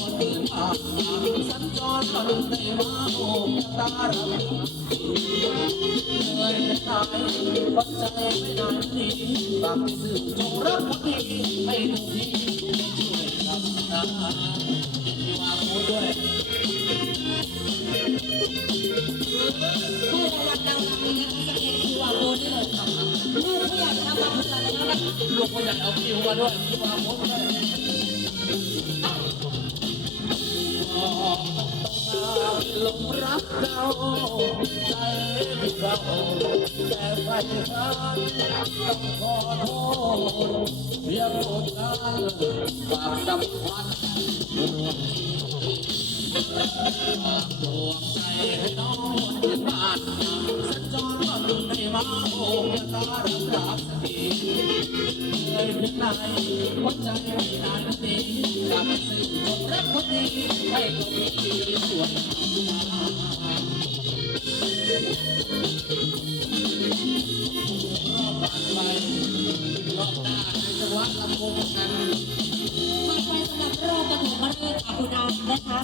ลุกได้มาโอ้ตาเราเหนื่อยเป็นนายวัดใจไม่นานนี้ฝากสื่อจงรักคนดีให้ทุกทีช่วยทำนาที่ว่าพูดด้วยผู้รางวัลนางรำนี้นะคะสเก็ตคิวอาร์โค้ดได้เลยค่ะลูกผู้ใหญ่ทำมาเพื่อแล้วนะลูกผู้ใหญ่เอาคิวมาด้วยคิวมาพูดด้วย ลงรักเราใจเราแต่ไฟฟ้าต้องขอโทษเพียงโดนกันฝากสำคัญดวงดวใจให้น้องที่บ้านสัญจรก็ถึงในมาโอ้ยตารักรักสติเค ยเป็นนายหัวใจไม่นานนี้กับสื่อจงรักคนดีให้ก็มีส่วนรอบผ่านไปรอบหน้าในจังหวัดลำพูนกันมาไปสำหรับรอบปฐมฤกษ์ค่ะคุณดานะคะ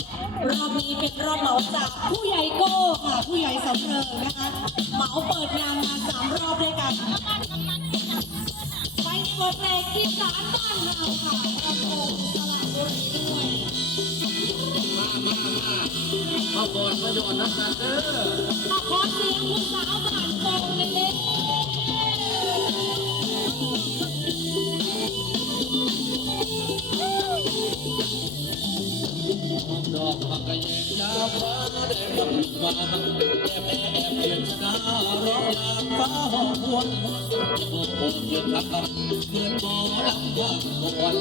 รอบนี้เป็นรอบเหมาจากผู้ใหญ่โก้ค่ะ ผู้ใหญ่สำเริงนะคะ เหมาเปิดงานมาสามรอบด้วยกันไปในบทเพลงที่สารบ้านเราค่ะประโคมสระบุรีด้วยมามามามาก่อนประโยชน์น้ำกันเด้ออะขอเสียงคุณสาวบ้านโป่งเล็กดอกผักกะแยงยาวฟ้าได้บังฟ้าแอบแอบเพียงชนะ ร้องลางฟ้าหอมหวนจะโบกโบกยืนขับเงินหมอลำว่าโว